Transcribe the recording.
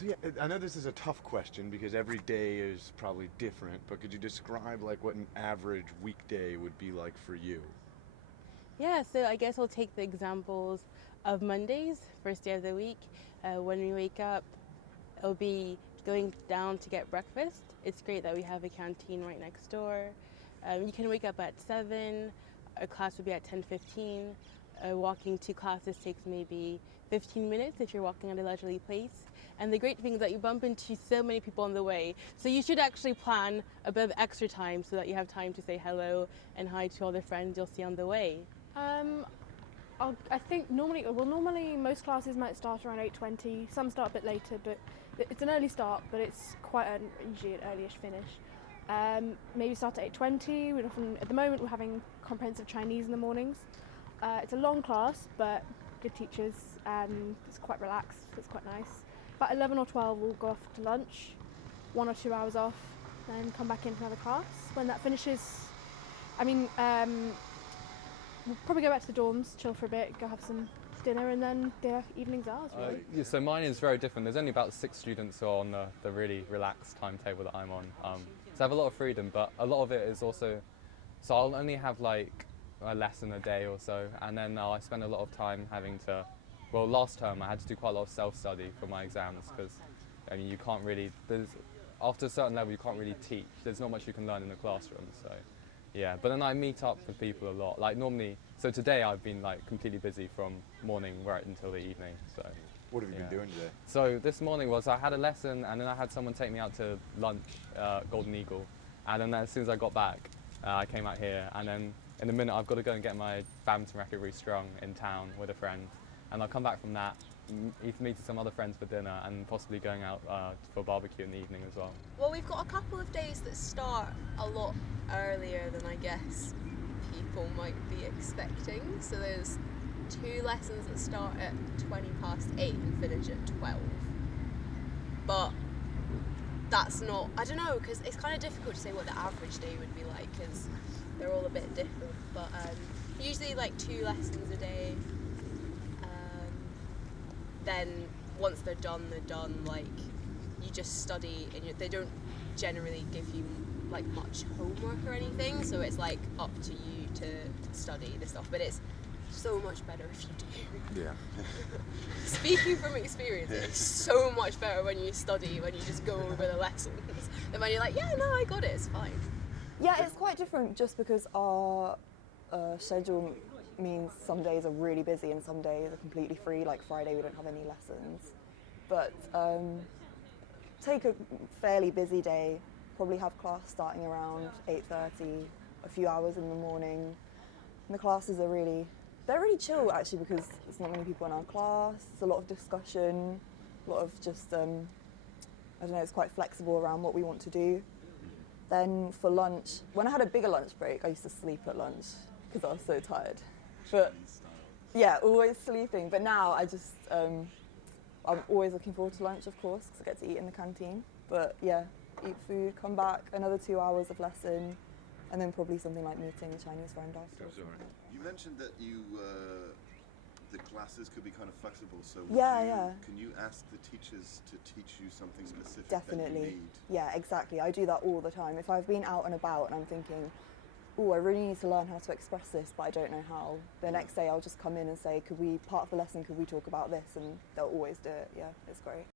So yeah, I know this is a tough question because every day is probably different, but could you describe like what an average weekday would be like for you? Yeah, so I guess I'll take the examples of Mondays, first day of the week. When we wake up, it'll be going down to get breakfast. It's great that we have a canteen right next door. You can wake up at 7, a class would be at 10:15. Walking to classes takes maybe 15 minutes if you're walking at a leisurely pace. And the great thing is that you bump into so many people on the way. So you should actually plan a bit of extra time so that you have time to say hello and hi to all the friends you'll see on the way. Um, I think normally most classes might start around 8:20. Some start a bit later, but it's an early start, but it's usually an earlyish finish. Maybe start at 8:20. At the moment we're having comprehensive Chinese in the mornings. It's a long class, but good teachers, and it's quite relaxed. So it's quite nice. About 11 or 12 we'll go off to lunch, 1 or 2 hours off, then come back in for another class. When that finishes, we'll probably go back to the dorms, chill for a bit, go have some dinner, and then the evening's ours, really. Yeah, so mine is very different. There's only about 6 students on the really relaxed timetable that I'm on. So I have a lot of freedom, but a lot of it is also, so I'll only have like a lesson a day or so, and then I spend a lot of time having to, well, last term I had to do quite a lot of self-study for my exams, because you can't really, after a certain level you can't really teach. There's not much you can learn in the classroom, so yeah. But then I meet up with people a lot, like normally, so today I've been like completely busy from morning right until the evening, so. What have you been doing today? So this morning I had a lesson, and then I had someone take me out to lunch, Golden Eagle, and then as soon as I got back, I came out here, and then in a minute I've got to go and get my badminton racket restrung in town with a friend, and I'll come back from that, meeting some other friends for dinner, and possibly going out for barbecue in the evening as well. Well, we've got a couple of days that start a lot earlier than I guess people might be expecting. So there's 2 lessons that start at 8:20 and finish at 12. But that's not, I don't know, because it's kind of difficult to say what the average day would be like, because they're all a bit different. But usually like 2 lessons a day. Then once they're done, like you just study, and they don't generally give you like much homework or anything, so it's like up to you to study the stuff, but it's so much better if you do. Yeah. Speaking from experience, it's so much better when you study, when you just go over the lessons, than when you're like, yeah, no, I got it, it's fine. Yeah, it's quite different just because our schedule means some days are really busy and some days are completely free, like Friday we don't have any lessons. But take a fairly busy day, probably have class starting around 8:30, a few hours in the morning. And the classes are they're really chill actually, because there's not many people in our class, there's a lot of discussion, a lot of just, I don't know, it's quite flexible around what we want to do. Then for lunch, when I had a bigger lunch break, I used to sleep at lunch because I was so tired. But yeah, always sleeping. But now I just, I'm always looking forward to lunch, of course, because I get to eat in the canteen. But yeah, eat food, come back, another 2 hours of lesson, and then probably something like meeting a Chinese friend after. You mentioned that the classes could be kind of flexible, so can you ask the teachers to teach you something specific Definitely. that you need? Yeah, exactly. I do that all the time. If I've been out and about and I'm thinking, oh, I really need to learn how to express this, but I don't know how, the next day I'll just come in and say, part of the lesson, could we talk about this? And they'll always do it. Yeah, it's great.